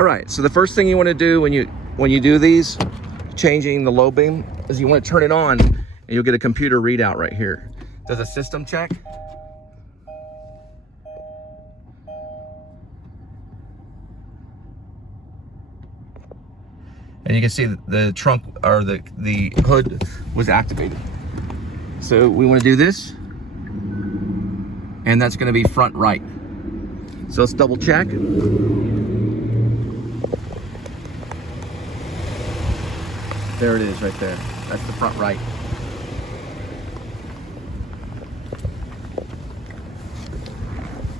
All right, so the first thing you want to do when you do these, changing the low beam, is you want to turn it on, and you'll get a computer readout right here. Does a system check. And you can see the trunk, or the hood was activated. So we want to do this, and that's going to be front right. So let's double check. There it is right there. That's the front right.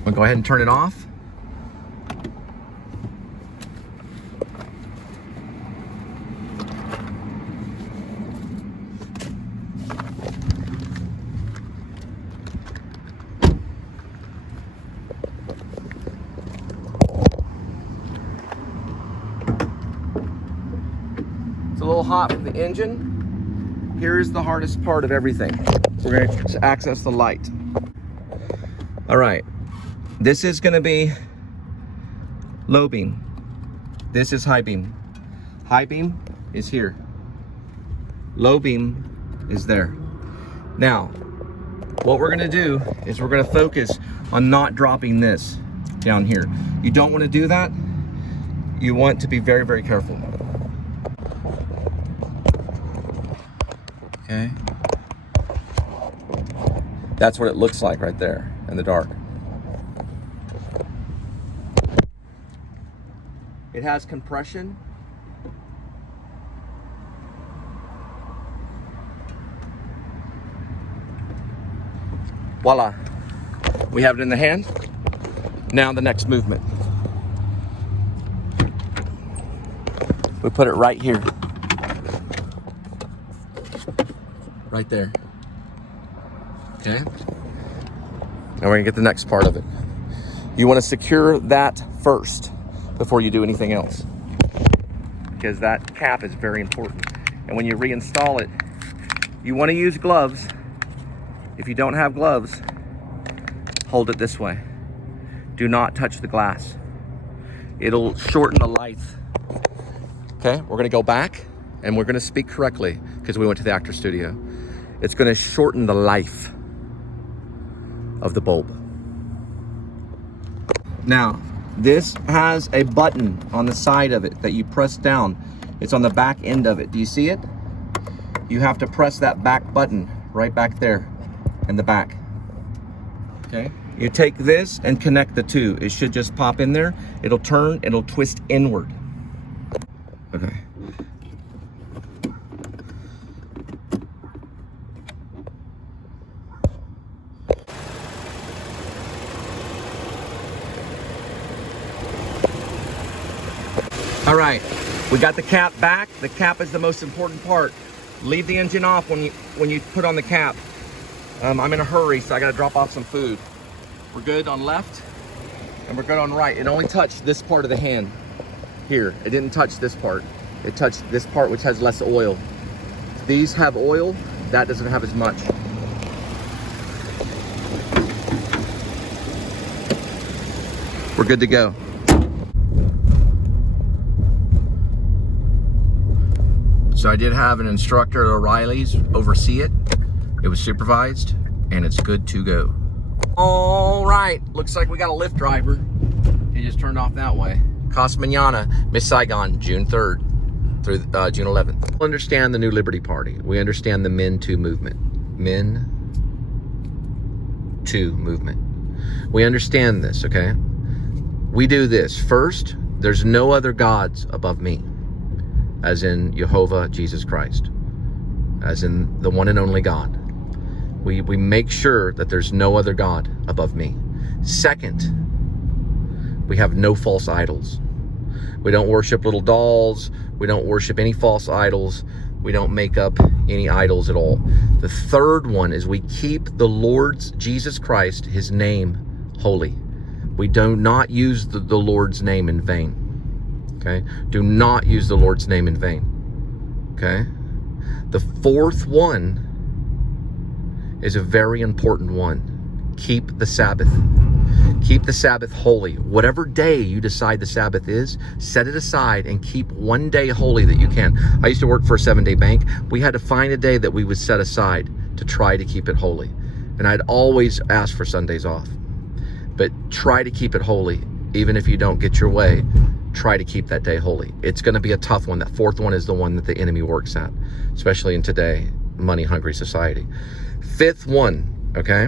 We'll go ahead and turn it off. It's a little hot from the engine. Here's the hardest part of everything. We're going to access the light. All right, this is going to be low beam. This is high beam. High beam is here. Low beam is there. Now, what we're going to do is we're going to focus on not dropping this down here. You don't want to do that. You want to be very, very careful. Okay. That's what it looks like right there in the dark. It has compression. Voila. We have it in the hand. Now the next movement. We put it right here. Right there. Okay. Now we're gonna get the next part of it. You want to secure that first before you do anything else, because that cap is very important. And when you reinstall it, you want to use gloves. If you don't have gloves, hold it this way. Do not touch the glass. It'll shorten the life. Okay, we're gonna go back and we're gonna speak correctly because we went to the actor studio. It's gonna shorten the life of the bulb. Now, this has a button on the side of it that you press down. It's on the back end of it. Do you see it? You have to press that back button right back there in the back. Okay. You take this and connect the two. It should just pop in there. It'll turn, it'll twist inward. Okay. All right, we got the cap back. The cap is the most important part. Leave the engine off when you put on the cap. I'm in a hurry, so I gotta drop off some food. We're good on left, and we're good on right. It only touched this part of the hand here. It didn't touch this part. It touched this part, which has less oil. These have oil, that doesn't have as much. We're good to go. So I did have an instructor at O'Reilly's oversee it. It was supervised, and it's good to go. All right, looks like we got a Lyft driver. He just turned off that way. Casa Mañana, Miss Saigon, June 3rd through June 11th. We understand the New Liberty Party. We understand the Men Too movement. Men Too movement. We understand this, okay? We do this. First, there's no other gods above me, as in Jehovah, Jesus Christ, as in the one and only God. We make sure that there's no other God above me. Second, we have no false idols. We don't worship little dolls. We don't worship any false idols. We don't make up any idols at all. The third one is we keep the Lord's, Jesus Christ, his name, holy. We do not use the Lord's name in vain. Okay? Do not use the Lord's name in vain. Okay? The fourth one is a very important one. Keep the Sabbath. Keep the Sabbath holy. Whatever day you decide the Sabbath is, set it aside and keep one day holy that you can. I used to work for a 7-day bank. We had to find a day that we would set aside to try to keep it holy. And I'd always ask for Sundays off. But try to keep it holy. Even if you don't get your way, try to keep that day holy. It's going to be a tough one. That fourth one is the one that the enemy works at, especially in today, money-hungry society. Fifth one, okay?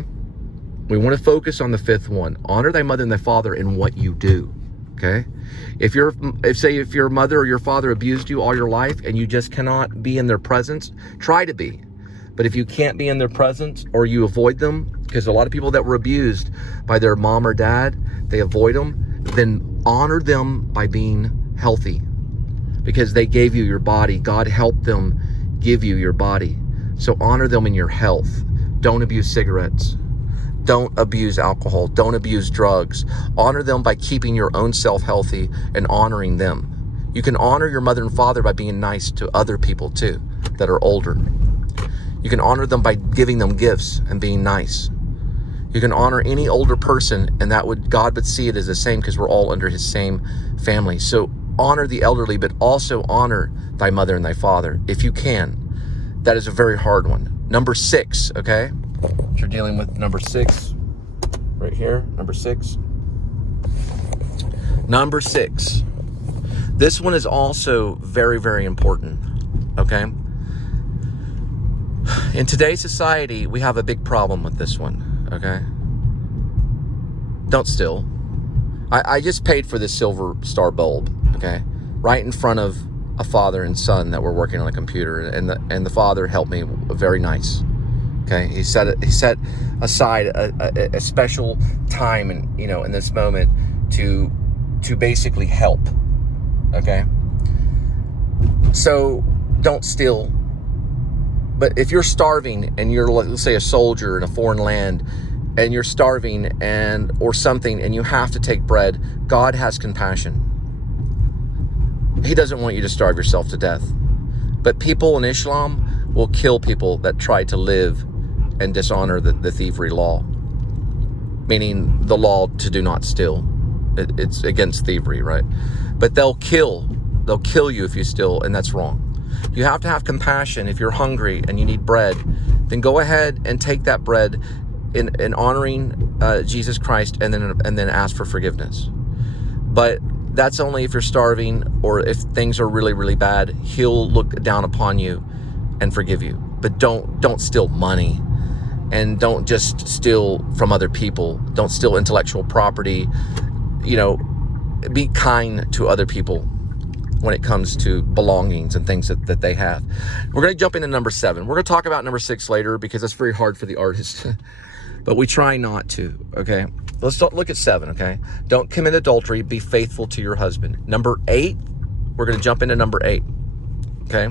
We want to focus on the fifth one. Honor thy mother and thy father in what you do, okay? If your mother or your father abused you all your life and you just cannot be in their presence, try to be. But if you can't be in their presence or you avoid them, because a lot of people that were abused by their mom or dad, they avoid them, then honor them by being healthy, because they gave you your body. God helped them give you your body. So honor them in your health. Don't abuse cigarettes. Don't abuse alcohol. Don't abuse drugs. Honor them by keeping your own self healthy and honoring them. You can honor your mother and father by being nice to other people too that are older. You can honor them by giving them gifts and being nice. You can honor any older person, and God would see it as the same, because we're all under his same family. So honor the elderly, but also honor thy mother and thy father if you can. That is a very hard one. Number 6, okay? You're dealing with number 6 right here. Number 6. Number 6. This one is also very, very important, okay? In today's society, we have a big problem with this one, okay? Don't steal. I just paid for this silver star bulb, okay? Right in front of a father and son that were working on a computer, and the father helped me. Very nice. Okay, he set aside a special time, and in this moment to basically help. Okay, so don't steal. But if you're starving and you're, let's say, a soldier in a foreign land, and you're starving or something, and you have to take bread, God has compassion. He doesn't want you to starve yourself to death. But people in Islam will kill people that try to live and dishonor the thievery law, meaning the law to do not steal. It's against thievery, right? But they'll kill you if you steal, and that's wrong. You have to have compassion. If you're hungry and you need bread, then go ahead and take that bread in honoring Jesus Christ, and then ask for forgiveness. But that's only if you're starving, or if things are really, really bad. He'll look down upon you and forgive you. But don't steal money, and don't just steal from other people. Don't steal intellectual property. Be kind to other people when it comes to belongings and things that they have. We're going to jump into number 7. We're going to talk about number 6 later, because that's very hard for the artist. But we try not to, okay? Let's look at 7, okay? Don't commit adultery. Be faithful to your husband. Number 8, we're going to jump into number 8, okay?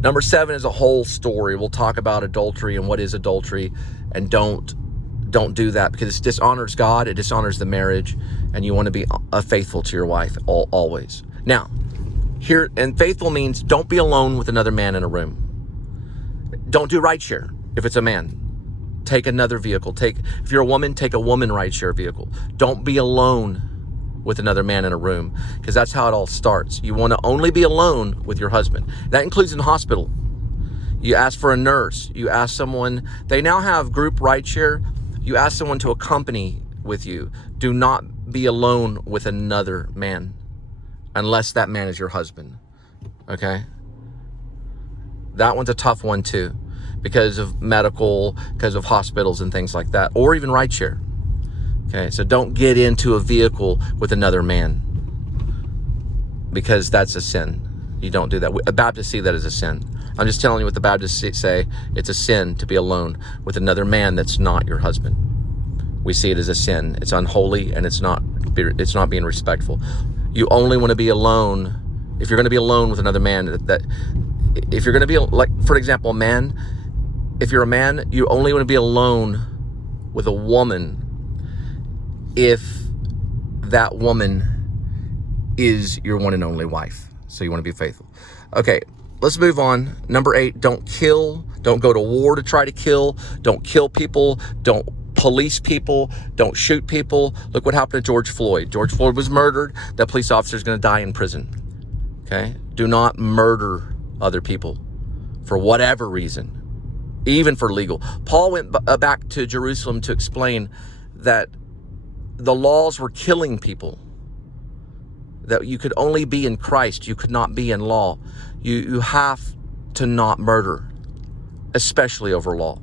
Number 7 is a whole story. We'll talk about adultery and what is adultery, and don't do that, because it dishonors God, it dishonors the marriage, and you want to be faithful to your wife always. Now, here, and faithful means don't be alone with another man in a room. Don't do rideshare if it's a man. Take another vehicle. If you're a woman, take a woman rideshare vehicle. Don't be alone with another man in a room, because that's how it all starts. You want to only be alone with your husband. That includes in the hospital. You ask for a nurse. You ask someone. They now have group rideshare. You ask someone to accompany with you. Do not be alone with another man, unless that man is your husband. Okay? That one's a tough one too, because of medical, because of hospitals and things like that, or even rideshare. Okay, so don't get into a vehicle with another man, because that's a sin. You don't do that. Baptists see that as a sin. I'm just telling you what the Baptists say. It's a sin to be alone with another man that's not your husband. We see it as a sin. It's unholy, and it's not being respectful. You only want to be alone if you're going to be alone with another man. If you're going to be, like, for example, a man. If you're a man, you only want to be alone with a woman if that woman is your one and only wife. So you want to be faithful. Okay, let's move on. Number 8, don't kill. Don't go to war to try to kill. Don't kill people. Don't police people. Don't shoot people. Look what happened to George Floyd. George Floyd was murdered. That police officer is going to die in prison. Okay? Do not murder other people for whatever reason, even for legal. Paul went back to Jerusalem to explain that the laws were killing people, that you could only be in Christ. You could not be in law. You have to not murder, especially over law.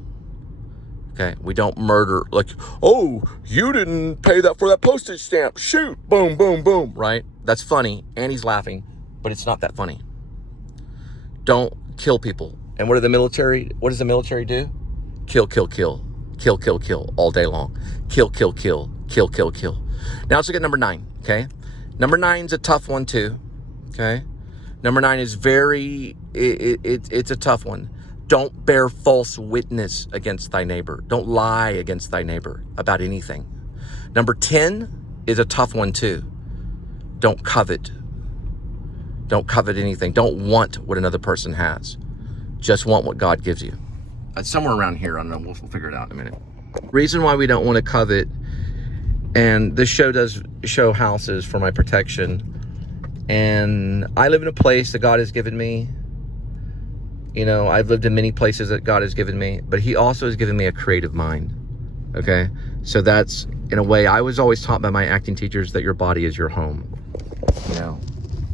Okay, we don't murder like, oh, you didn't pay that for that postage stamp. Shoot, boom, boom, boom, right? That's funny, and he's laughing, but it's not that funny. Don't kill people. And what does the military do? Kill, kill, kill. Kill, kill, kill all day long. Kill, kill, kill. Kill, kill, kill. Now let's look at number 9, okay? Number 9's a tough one too, okay? Number 9 is it's a tough one. Don't bear false witness against thy neighbor. Don't lie against thy neighbor about anything. Number 10 is a tough one too. Don't covet. Don't covet anything. Don't want what another person has. Just want what God gives you. Somewhere around here, I don't know, we'll figure it out in a minute. Reason why we don't want to covet, and this show does show houses for my protection, and I live in a place that God has given me. You know, I've lived in many places that God has given me, but he also has given me a creative mind, okay? So that's, in a way, I was always taught by my acting teachers that your body is your home, you know?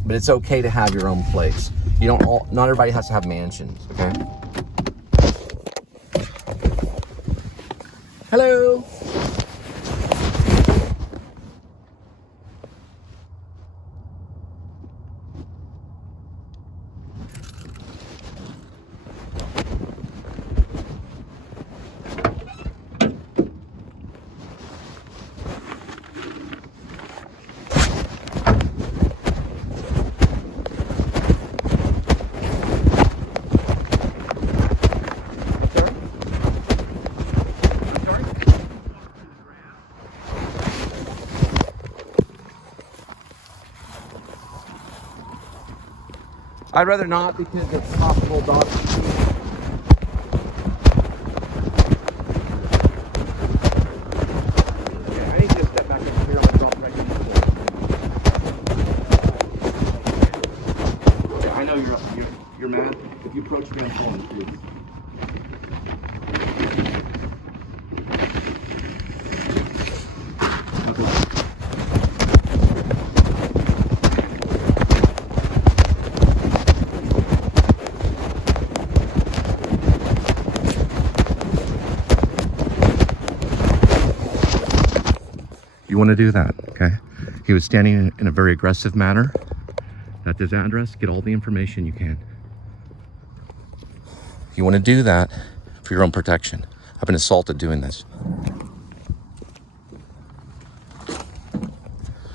But it's okay to have your own place. Not everybody has to have mansions, okay? Hello. I'd rather not, because it's possible dogs. Okay, I need to step back up here on the drop right here. Okay, I know you're mad. If you approach me, I'm calling, please. You want to do that, okay? He was standing in a very aggressive manner. At this address, get all the information you can. You want to do that for your own protection. I've been assaulted doing this.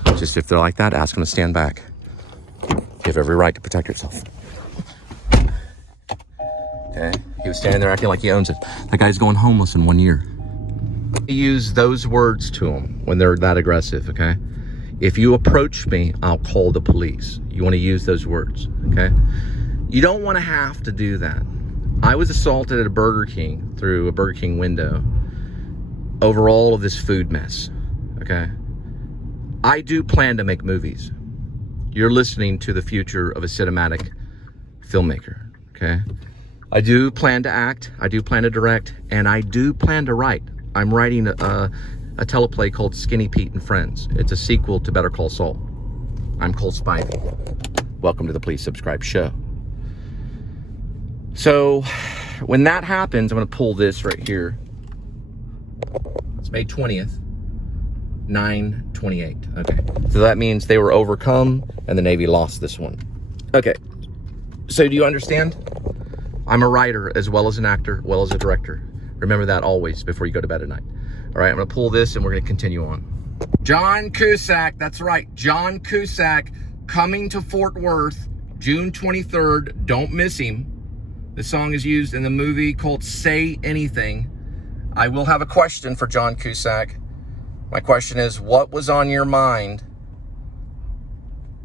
Just if they're like that, ask them to stand back. You have every right to protect yourself. Okay? He was standing there acting like he owns it. That guy's going homeless in 1 year. Use those words to them when they're that aggressive, okay? If you approach me, I'll call the police. You want to use those words, okay? You don't want to have to do that. I was assaulted at a Burger King through a Burger King window over all of this food mess, okay? I do plan to make movies. You're listening to the future of a cinematic filmmaker, okay? I do plan to act, I do plan to direct, and I do plan to write. I'm writing a teleplay called Skinny Pete and Friends. It's a sequel to Better Call Saul. I'm Cole Spivey. Welcome to the Please Subscribe show. So when that happens, I'm going to pull this right here. It's May 20th, 9/28. Okay. So that means they were overcome and the Navy lost this one. Okay. So do you understand? I'm a writer as well as an actor, as well as a director. Remember that always before you go to bed at night. All right, I'm gonna pull this and we're gonna continue on. John Cusack, that's right, John Cusack, coming to Fort Worth, June 23rd, don't miss him. The song is used in the movie called Say Anything. I will have a question for John Cusack. My question is, what was on your mind?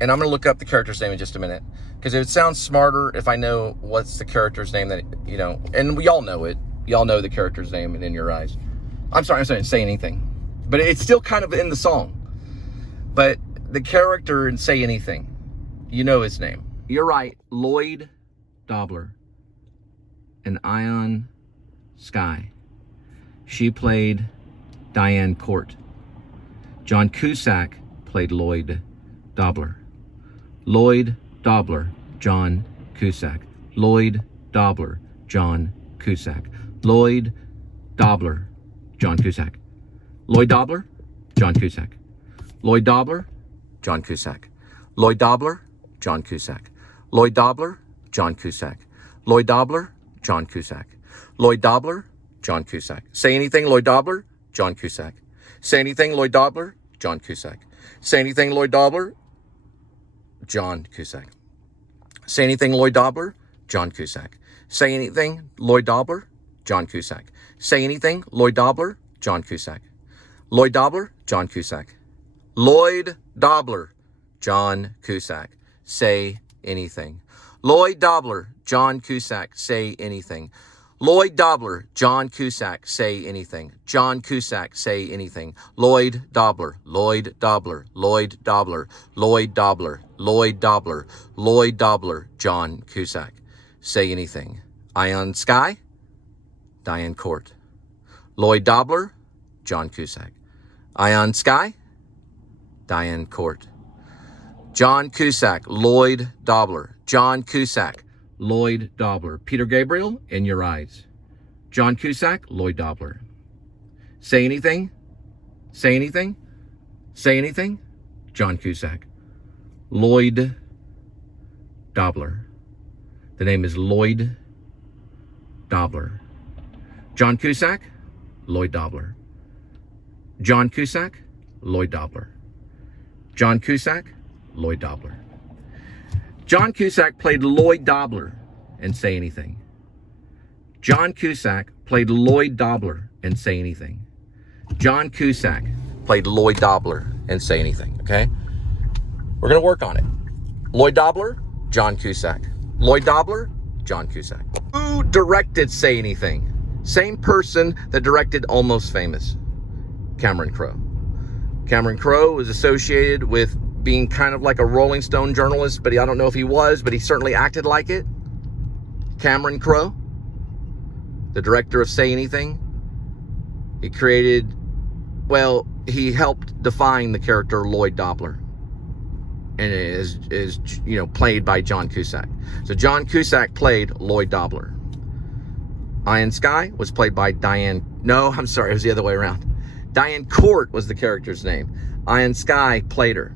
And I'm gonna look up the character's name in just a minute, because it sounds smarter if I know what's the character's name that, you know, and we all know it. Y'all know the character's name and in your eyes. I'm sorry, Say Anything. But it's still kind of in the song. But the character in Say Anything, you know his name. You're right, Lloyd Dobler and Ion Sky. She played Diane Court. John Cusack played Lloyd Dobler. Lloyd Dobler, John Cusack. Lloyd Dobler, John Cusack. Lloyd Dobler, John Cusack. Lloyd Dobler, John Cusack. Lloyd Dobler, John Cusack. Lloyd Dobler, John Cusack. Lloyd Dobler, John Cusack. Lloyd Dobler, John Cusack. Lloyd Dobler, John Cusack. Say Anything, Lloyd Dobler, John Cusack. Say Anything, Lloyd Dobler, John Cusack. Say Anything, Lloyd Dobler, John Cusack. Say Anything, Lloyd Dobler, John Cusack. Say Anything, Lloyd Dobler, John Cusack. Say Anything, Lloyd Dobler, John Cusack. Lloyd Dobler, John Cusack. Lloyd Dobler, John Cusack. Say Anything. Lloyd Dobler, John Cusack. Say Anything. Lloyd Dobler, John Cusack. Say Anything. John Cusack. Say Anything. Lloyd Dobler, Lloyd Dobler, Lloyd Dobler, Lloyd Dobler, Lloyd Dobler, Lloyd Dobler, John Cusack. Say Anything. Ion Sky, Diane Court. Lloyd Dobler, John Cusack. Ion Sky, Diane Court. John Cusack, Lloyd Dobler. John Cusack, Lloyd Dobler. Peter Gabriel, In Your Eyes. John Cusack, Lloyd Dobler. Say Anything. Say Anything. Say Anything. John Cusack. Lloyd Dobler. The name is Lloyd Dobler. John Cusack, Lloyd Dobler. John Cusack, Lloyd Dobler. John Cusack, Lloyd Dobler. John Cusack played Lloyd Dobler in Say Anything. John Cusack played Lloyd Dobler in Say Anything. John Cusack played Lloyd Dobler in Say Anything, okay? We're going to work on it. Lloyd Dobler, John Cusack. Lloyd Dobler, John Cusack. Who directed Say Anything? Same person that directed Almost Famous, Cameron Crowe. Cameron Crowe was associated with being kind of like a Rolling Stone journalist, but I don't know if he was, but he certainly acted like it. Cameron Crowe, the director of Say Anything. He created, well, he helped define the character Lloyd Dobler. And it is played by John Cusack. So John Cusack played Lloyd Dobler. Ion Sky was played by Diane. No, I'm sorry, it was the other way around. Diane Court was the character's name. Ion Sky played her.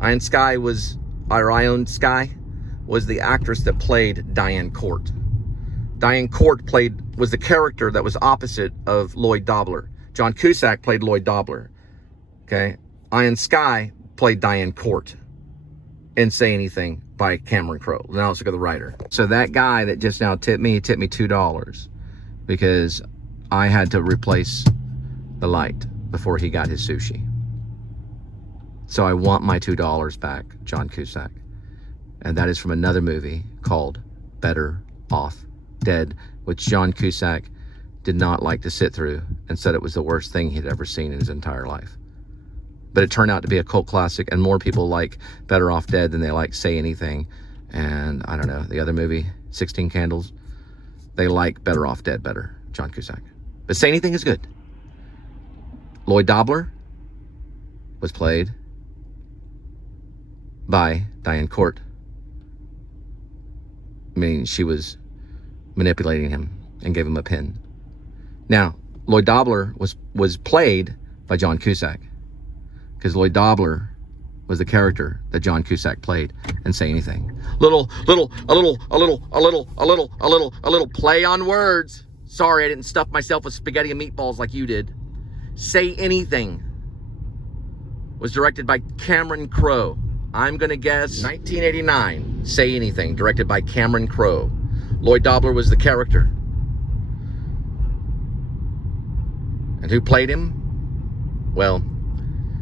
Ion Sky was the actress that played Diane Court. Diane Court was the character that was opposite of Lloyd Dobler. John Cusack played Lloyd Dobler. Okay, Ion Sky played Diane Court in Say Anything by Cameron Crowe. Now let's look at the writer. So that guy that just now tipped me $2 because I had to replace the light before he got his sushi. So I want my $2 back, John Cusack. And that is from another movie called Better Off Dead, which John Cusack did not like to sit through and said it was the worst thing he'd ever seen in his entire life. But it turned out to be a cult classic, and more people like Better Off Dead than they like Say Anything. And I don't know, the other movie, 16 Candles, they like Better Off Dead better, John Cusack. But Say Anything is good. Lloyd Dobler was played by Diane Court. I mean, she was manipulating him and gave him a pin. Now, Lloyd Dobler was played by John Cusack, because Lloyd Dobler was the character that John Cusack played in Say Anything. A little play on words. Sorry, I didn't stuff myself with spaghetti and meatballs like you did. Say Anything was directed by Cameron Crowe. I'm gonna guess 1989. Say Anything, directed by Cameron Crowe. Lloyd Dobler was the character. And who played him? Well,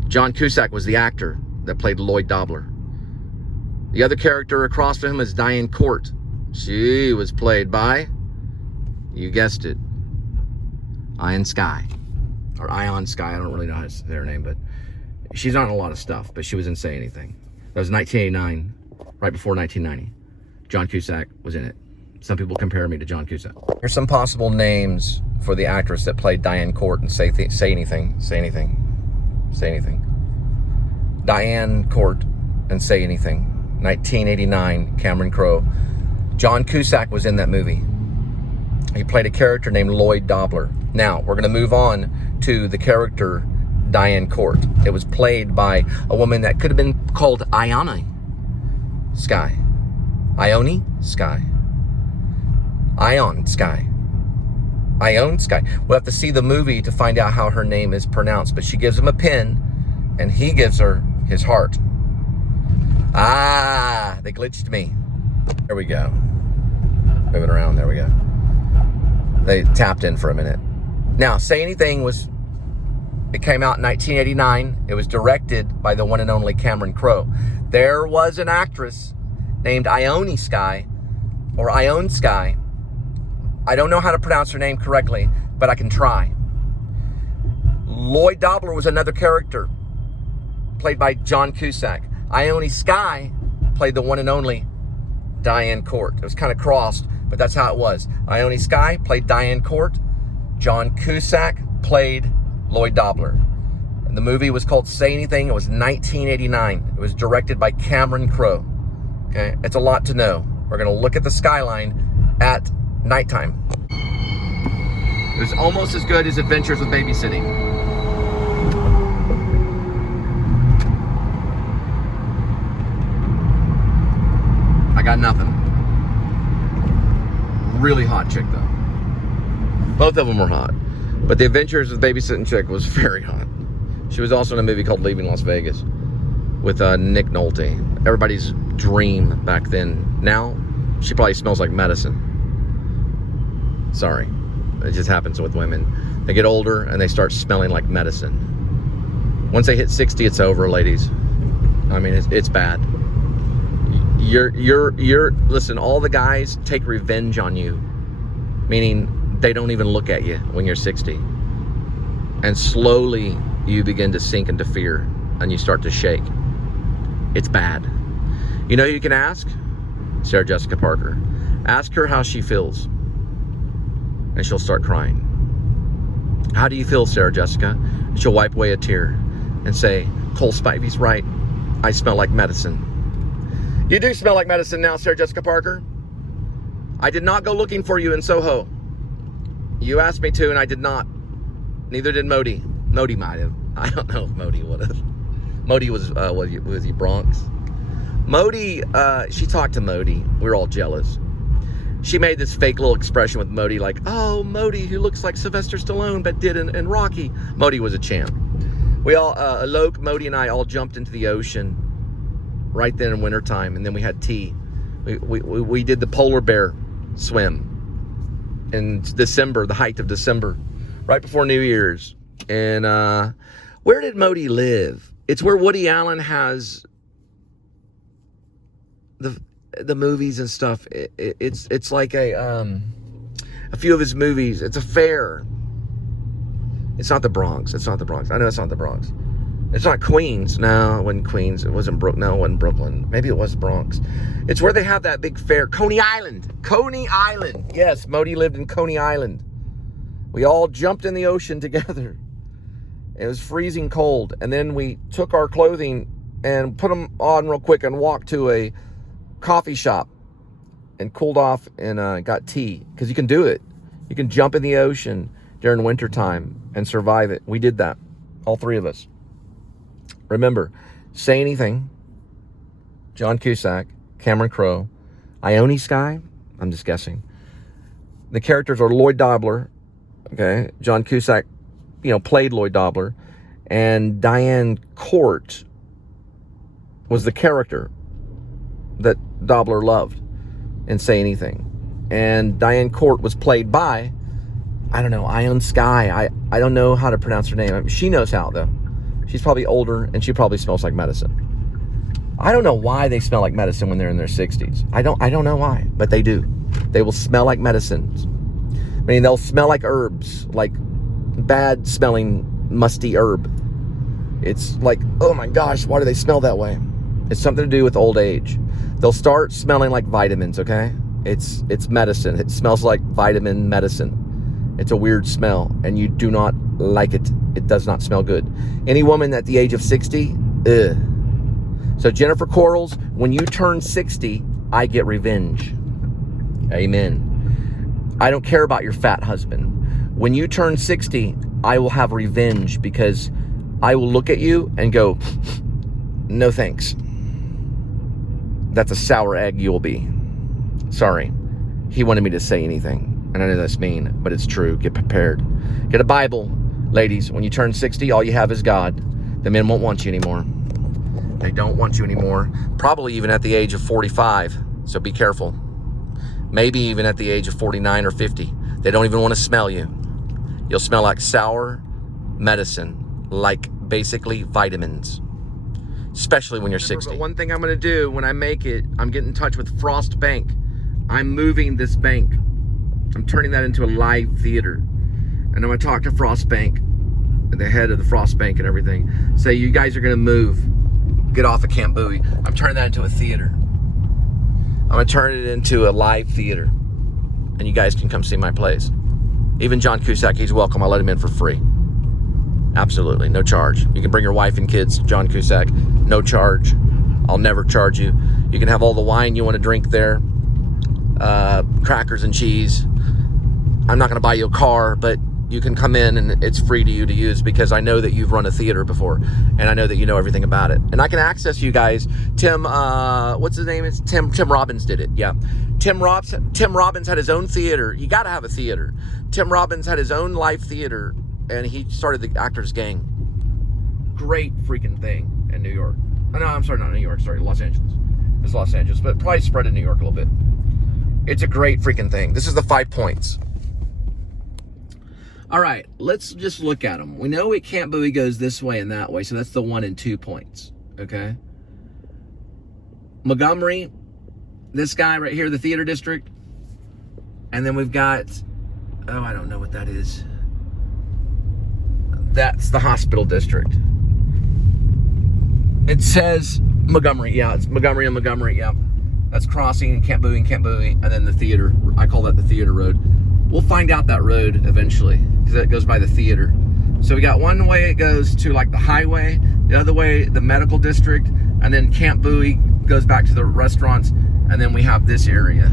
John Cusack was the actor that played Lloyd Dobler. The other character across from him is Diane Court. She was played by, you guessed it, Ion Sky. or Ion Sky. I don't really know how to say her name, but she's not in a lot of stuff, but she was in Say Anything. That was 1989, right before 1990. John Cusack was in it. Some people compare me to John Cusack. Here's some possible names for the actress that played Diane Court in Say Anything. Say Anything. Say Anything. Diane Court and Say Anything. 1989, Cameron Crowe. John Cusack was in that movie. He played a character named Lloyd Dobler. Now, we're going to move on to the character Diane Court. It was played by a woman that could have been called Ione Sky. Ione Sky. Ion Sky. Ione Sky. We'll have to see the movie to find out how her name is pronounced, but she gives him a pen, and he gives her his heart. Ah, they glitched me. There we go. Move it around. There we go. They tapped in for a minute. Now, Say Anything it came out in 1989. It was directed by the one and only Cameron Crowe. There was an actress named Ione Sky, or Ione Sky. I don't know how to pronounce her name correctly, but I can try. Lloyd Dobler was another character, played by John Cusack. Ione Sky played the one and only Diane Court. It was kind of crossed, but that's how it was. Ione Sky played Diane Court. John Cusack played Lloyd Dobler. And the movie was called Say Anything. It was 1989. It was directed by Cameron Crowe. Okay, it's a lot to know. We're going to look at the skyline at nighttime. It was almost as good as Adventures with Babysitting. I got nothing. Really hot chick though. Both of them were hot. But the Adventures with Babysitting chick was very hot. She was also in a movie called Leaving Las Vegas with Nick Nolte. Everybody's dream back then. Now, she probably smells like medicine. Sorry. It just happens with women. They get older and they start smelling like medicine. Once they hit 60, it's over, ladies. I mean, it's bad. Listen, all the guys take revenge on you, meaning they don't even look at you when you're 60. And slowly you begin to sink into fear and you start to shake. It's bad. You know who you can ask? Sarah Jessica Parker. Ask her how she feels and she'll start crying. How do you feel, Sarah Jessica? She'll wipe away a tear and say, Cole Spivey's right. I smell like medicine. You do smell like medicine now, Sarah Jessica Parker. I did not go looking for you in Soho. You asked me to, and I did not. Neither did Modi. Modi might have. I don't know if Modi would have. Modi was he Bronx? Modi, she talked to Modi. We were all jealous. She made this fake little expression with Modi, like, oh, Modi, who looks like Sylvester Stallone, but did in Rocky. Modi was a champ. We all, Alok, Modi, and I all jumped into the ocean right then in wintertime, and then we had tea. We did the polar bear swim in December, the height of December, right before New Year's. And where did Modi live? It's where Woody Allen has the movies and stuff. It's like a few of his movies. It's a fair. It's not the Bronx. It's not the Bronx. I know it's not the Bronx. It's not Queens. No, it wasn't Queens. It wasn't No, it wasn't Brooklyn. Maybe it was Bronx. It's where they have that big fair. Coney Island. Coney Island. Yes, Modi lived in Coney Island. We all jumped in the ocean together. It was freezing cold. And then we took our clothing and put them on real quick and walked to a coffee shop and cooled off and got tea. Because you can do it. You can jump in the ocean during wintertime and survive it. We did that. All three of us. Remember, Say Anything, John Cusack, Cameron Crowe, Ione Sky, I'm just guessing. The characters are Lloyd Dobler, okay? John Cusack, played Lloyd Dobler, and Diane Court was the character that Dobler loved in Say Anything. And Diane Court was played by, I don't know, Ione Sky. I don't know how to pronounce her name. I mean, she knows how, though. She's probably older, and she probably smells like medicine. I don't know why they smell like medicine when they're in their 60s. I don't know why, but they do. They will smell like medicines. I mean, they'll smell like herbs, like bad smelling, musty herb. It's like, oh my gosh, why do they smell that way? It's something to do with old age. They'll start smelling like vitamins, okay? It's medicine. It smells like vitamin medicine. It's a weird smell, and you do not like it. It does not smell good. Any woman at the age of 60, ugh. So Jennifer Corals, when you turn 60, I get revenge. Amen. I don't care about your fat husband. When you turn 60, I will have revenge, because I will look at you and go, no thanks. That's a sour egg you'll be. Sorry. He wanted me to say anything, and I know that's mean, but it's true. Get prepared. Get a Bible, ladies. When you turn 60, all you have is God. The men won't want you anymore. They don't want you anymore. Probably even at the age of 45. So be careful. Maybe even at the age of 49 or 50. They don't even want to smell you. You'll smell like sour medicine, like basically vitamins, especially when you're 60. But one thing I'm going to do when I make it, I'm getting in touch with Frost Bank. I'm moving this bank. I'm turning that into a live theater. And I'm going to talk to Frost Bank, the head of the Frost Bank and everything. Say, you guys are going to move. Get off of Camp Bowie. I'm turning that into a theater. I'm going to turn it into a live theater. And you guys can come see my place. Even John Cusack, he's welcome. I'll let him in for free. Absolutely, no charge. You can bring your wife and kids, John Cusack, no charge. I'll never charge you. You can have all the wine you want to drink there. Crackers and cheese. I'm not going to buy you a car, but you can come in and it's free to you to use, because I know that you've run a theater before, and I know that you know everything about it. And I can access you guys. Tim, what's his name? It's Tim Robbins did it. Yeah. Tim Robbins had his own theater. You got to have a theater. Tim Robbins had his own live theater, and he started the Actors Gang. Great freaking thing in New York. No, I'm sorry, not New York. Sorry, Los Angeles. It's Los Angeles, but probably spread in New York a little bit. It's a great freaking thing. This is the 5 points. All right, let's just look at them. We know it Camp Bowie goes this way and that way, so that's the 1 and 2 points, okay? Montgomery, this guy right here, the theater district. And then we've got, oh, I don't know what that is. That's the hospital district. It says Montgomery, yeah, it's Montgomery and Montgomery, yeah. That's crossing and Camp Bowie, and then the theater. I call that the theater road. We'll find out that road eventually, because that goes by the theater. So we got one way it goes to like the highway, the other way the medical district, and then Camp Bowie goes back to the restaurants, and then we have this area,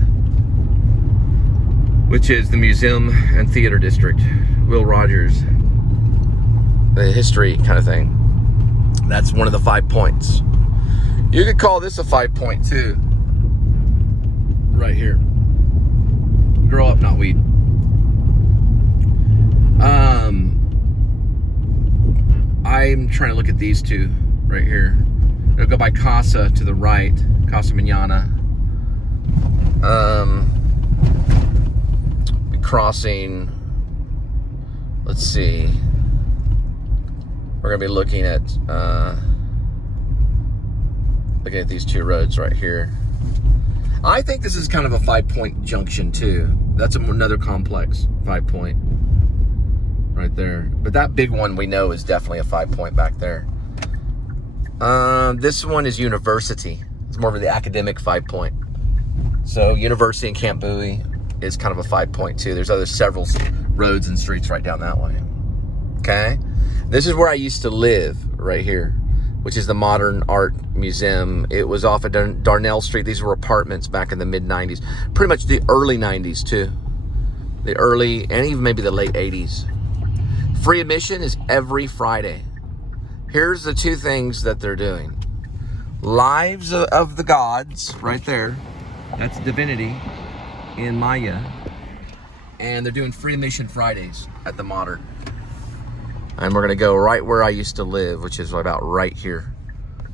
which is the museum and theater district. Will Rogers, the history kind of thing. That's one of the 5 points. You could call this a 5 point too. Right here. Grow up, not weed. I'm trying to look at these two right here. It'll go by Casa to the right, Casa Manana. Be crossing, let's see. We're gonna be looking at these two roads right here. I think this is kind of a 5 point junction too. That's another complex 5 point right there. But that big one we know is definitely a 5 point back there. This one is University. It's more of the academic 5 point. So University and Camp Bowie is kind of a 5 point too. There's several roads and streets right down that way. Okay? This is where I used to live right here, which is the Modern Art Museum. It was off of Darnell Street. These were apartments back in the mid-90s. Pretty much the early 90s, too. The early, and even maybe the late 80s. Free admission is every Friday. Here's the 2 things that they're doing. Lives of the Gods, right there. That's Divinity in Maya. And they're doing free admission Fridays at the Modern. And we're going to go right where I used to live, which is about right here.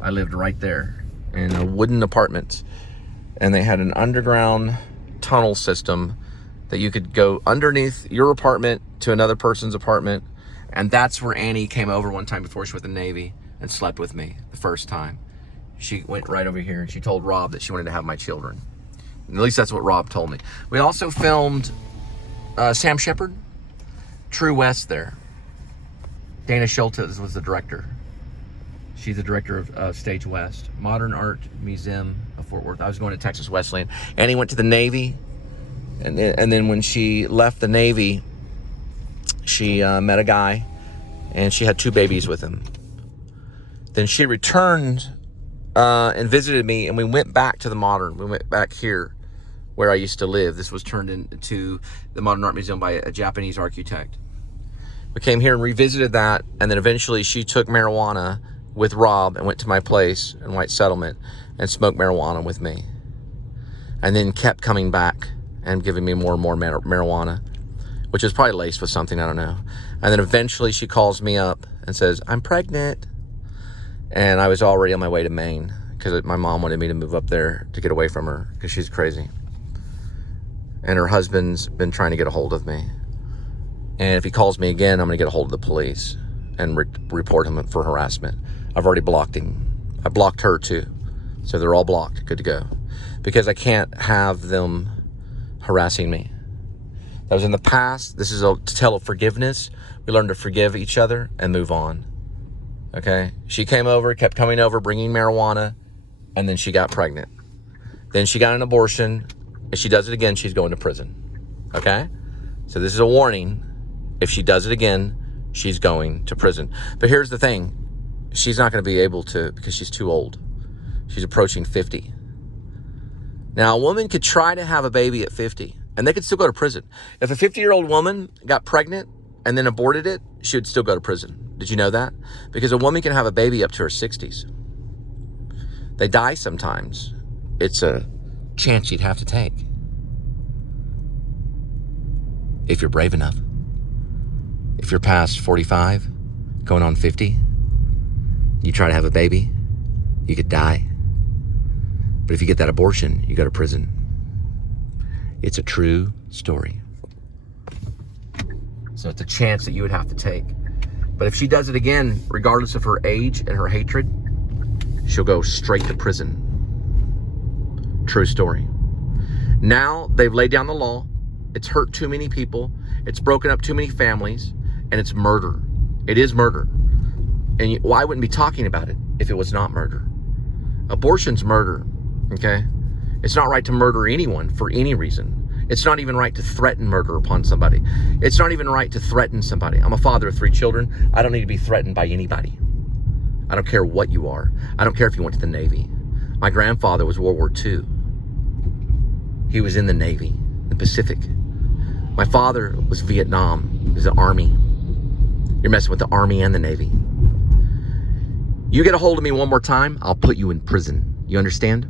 I lived right there in a wooden apartment. And they had an underground tunnel system that you could go underneath your apartment to another person's apartment. And that's where Annie came over one time before she went to the Navy and slept with me the first time. She went right over here and she told Rob that she wanted to have my children. At least that's what Rob told me. We also filmed Sam Shepard, True West there. Dana Schultz was the director. She's the director of Stage West, Modern Art Museum of Fort Worth. I was going to Texas Wesleyan. Annie went to the Navy, and then when she left the Navy, she met a guy, and she had 2 babies with him. Then she returned and visited me, and we went back to the Modern. We went back here where I used to live. This was turned into the Modern Art Museum by a Japanese architect. We came here and revisited that, and then eventually she took marijuana with Rob and went to my place in White Settlement and smoked marijuana with me. And then kept coming back and giving me more and more marijuana, which is probably laced with something, I don't know. And then eventually she calls me up and says, I'm pregnant. And I was already on my way to Maine because my mom wanted me to move up there to get away from her because she's crazy. And her husband's been trying to get a hold of me. And if he calls me again, I'm going to get a hold of the police and report him for harassment. I've already blocked him. I blocked her too. So they're all blocked. Good to go. Because I can't have them harassing me. That was in the past. This is to tell of forgiveness. We learn to forgive each other and move on. Okay? She came over, kept coming over, bringing marijuana, and then she got pregnant. Then she got an abortion. If she does it again, she's going to prison. Okay? So this is a warning. If she does it again, she's going to prison. But here's the thing. She's not going to be able to because she's too old. She's approaching 50. Now, a woman could try to have a baby at 50, and they could still go to prison. If a 50-year-old woman got pregnant and then aborted it, she would still go to prison. Did you know that? Because a woman can have a baby up to her 60s. They die sometimes. It's a chance you'd have to take. If you're brave enough. If you're past 45, going on 50, you try to have a baby, you could die. But if you get that abortion, you go to prison. It's a true story. So it's a chance that you would have to take. But if she does it again, regardless of her age and her hatred, she'll go straight to prison. True story. Now they've laid down the law. It's hurt too many people. It's broken up too many families. And it's murder. It is murder. And well, I wouldn't be talking about it if it was not murder. Abortion's murder, okay? It's not right to murder anyone for any reason. It's not even right to threaten murder upon somebody. It's not even right to threaten somebody. I'm a father of 3 children. I don't need to be threatened by anybody. I don't care what you are. I don't care if you went to the Navy. My grandfather was World War II. He was in the Navy, the Pacific. My father was Vietnam. He was the Army. You're messing with the Army and the Navy. You get a hold of me one more time, I'll put you in prison. You understand?